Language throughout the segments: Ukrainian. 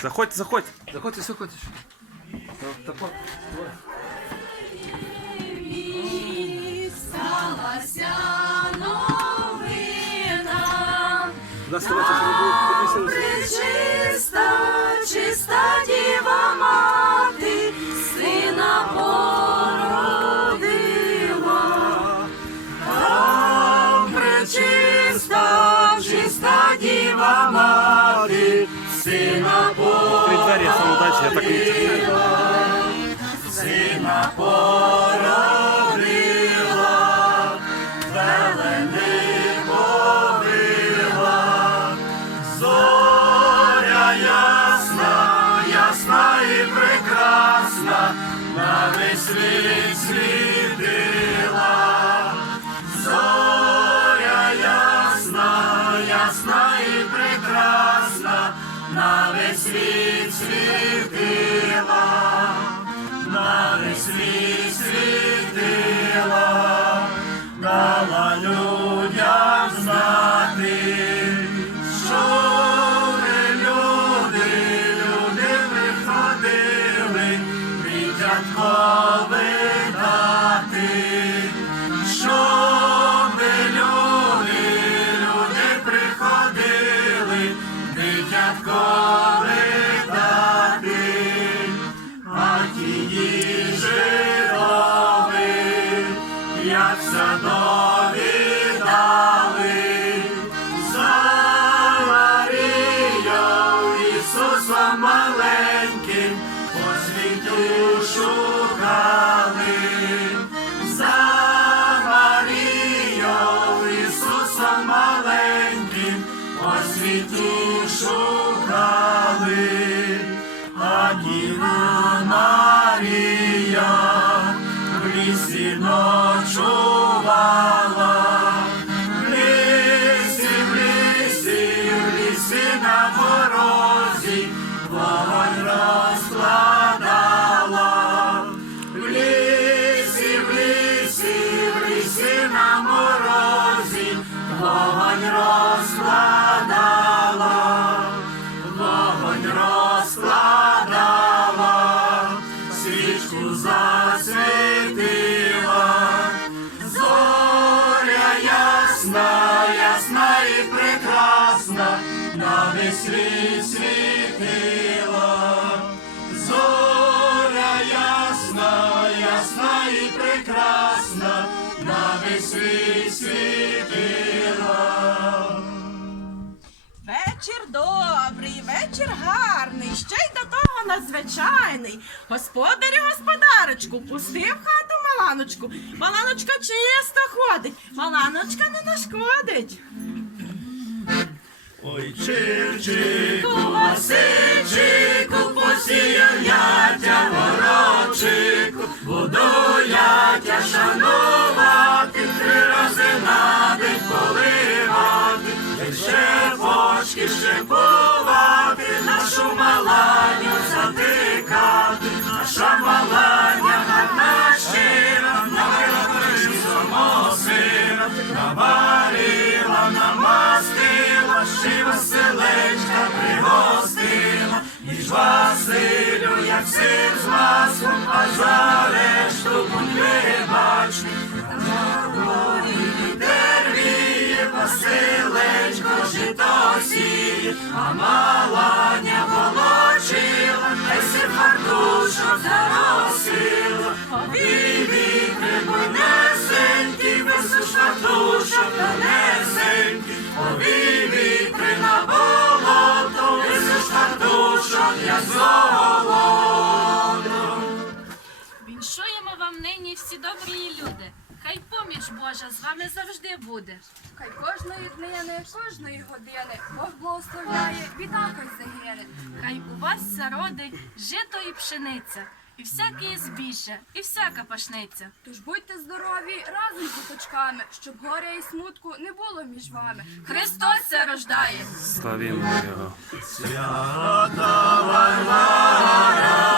Заходь, заходь. Заходьте, заходьте. Такой. Сталася новина. У нас Причиста, чиста. Дитяткові дати. А тії на весь світ світила. Зоря ясна, ясна і прекрасна, на весь світ світила. Вечір добрий, вечір гарний, ще й до того надзвичайний. Господарю, господарочку, пустив хату Маланочку. Маланочка чисто ходить, Маланочка не нашкодить. Ой, чирчику, Васильчику, посіяв я тя ворочику, буду я тя шанувати, три рази на день поливати, ще почки щепувати, нашу маланю затикати, Василю, як сир з маслом, а за решту будь вибачний. Василечко жито сіє, а маланя волочила, та сир фартушок заросила. Ой, вітри буйнесенькі, висуш фартушок тонесенький, Ой, вітри на болото, фартушок, як золото. Віншуємо вам нині всі добрі люди. Хай поміч Божа з вами завжди буде. Хай кожної днини, кожної години Бог благословляє, біда хай загине. Хай у вас зародить жито і пшениця, і всяке збіжжя, і всяка пашниця. Тож будьте здорові разом з діточками, щоб горя і смутку не було між вами. Христос це рождає. славімо його. Свята Варвара,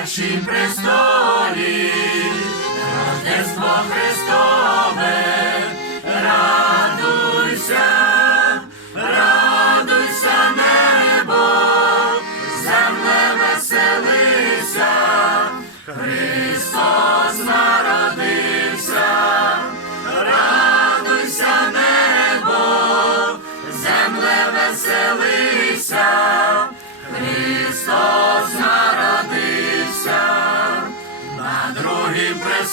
першім престолі, Рождество Христове, радуйся, радуйся небо, земле веселися, Христос народився, радуйся небо, земле веселися, Христос.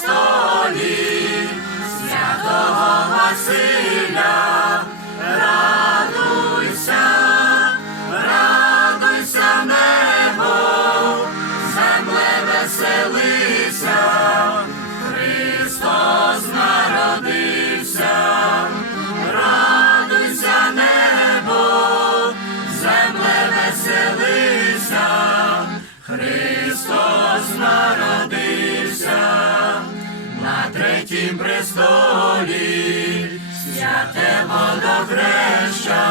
престолі святого Василя. Столі, святе водохреща,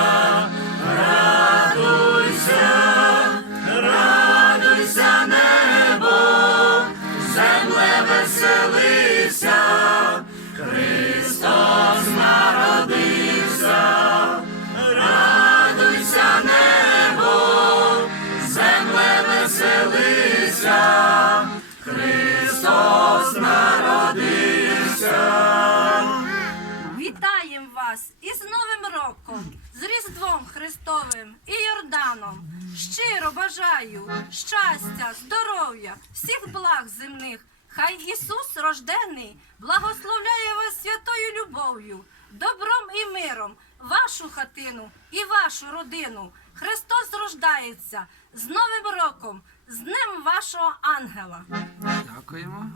Щиро бажаю щастя, здоров'я, всіх благ земних. Хай Ісус рождений благословляє вас святою любов'ю, добром і миром, вашу хатину і вашу родину. Христос рождається з Новим роком, з Днем вашого ангела. Дякуємо.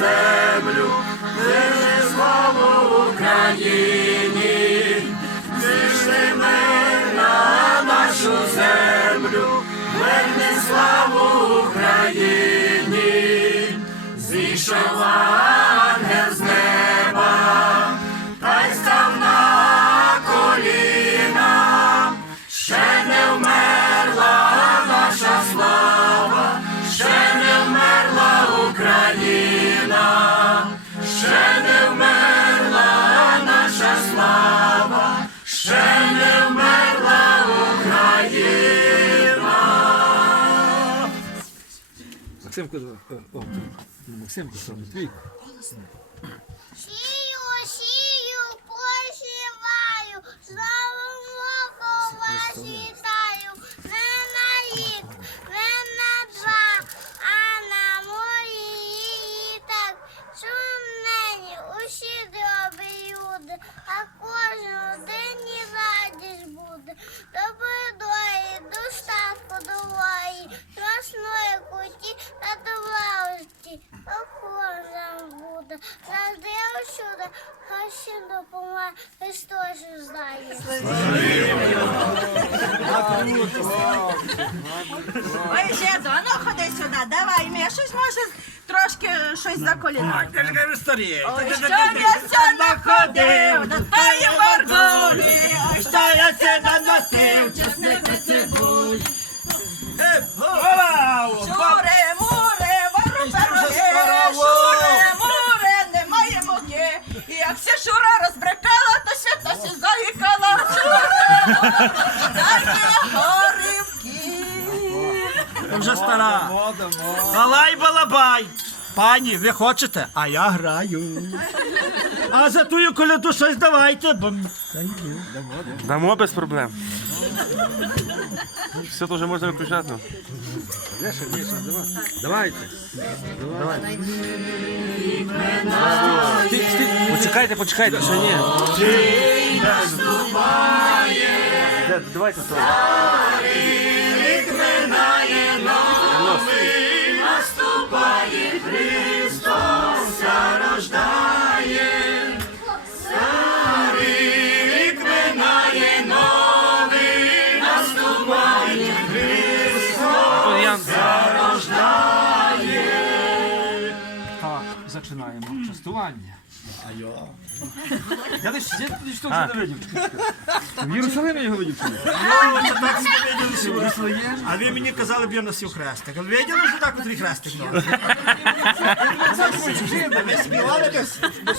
Землю, вили славу Україні, зійшли мир на нашу землю, верни славу Максимко, о, о, Максимко, саме твій. Сію, сію, посіваю, знову мову вас вітаю. Не на рік, не на два, а на морі так. Сумнені усі добрі люди, а кожен день і радість буде. Доброї долі, достатку дової, красної куті та добрості. Кожен буде, завжди усюди, хай ще допомагає, Христос знає. Ой, Жедо, а ну ходи сюди, давай, мені щось може трошки щось заколінати. Ой, що я ся находив до тої мордулі, ой, що я ся наносив, чеснику цибуль. Шуре, муре, вору пироги, шуре, муре, немає муки. І як вся шура муре. Вже стара. Халай балабай. Пані, ви хочете, а я граю. А за тую коляду щось давайте, бо Дамо без проблем. Все то вже можна виключати. Давайте. Почекайте, почекайте, ще ні. Де, Давайте сразу. Рік минає новий, наступає Христос, рождає, старий рік минає новий, наступає То Ян. Так, починаємо частування. Я десь я тоді що це не видів. В Єрусалимі його видів. чи ні? Ну. А ви мені казали, б я носив хрестик. А ви виділи, що так от хрестик? носить? Ви співали без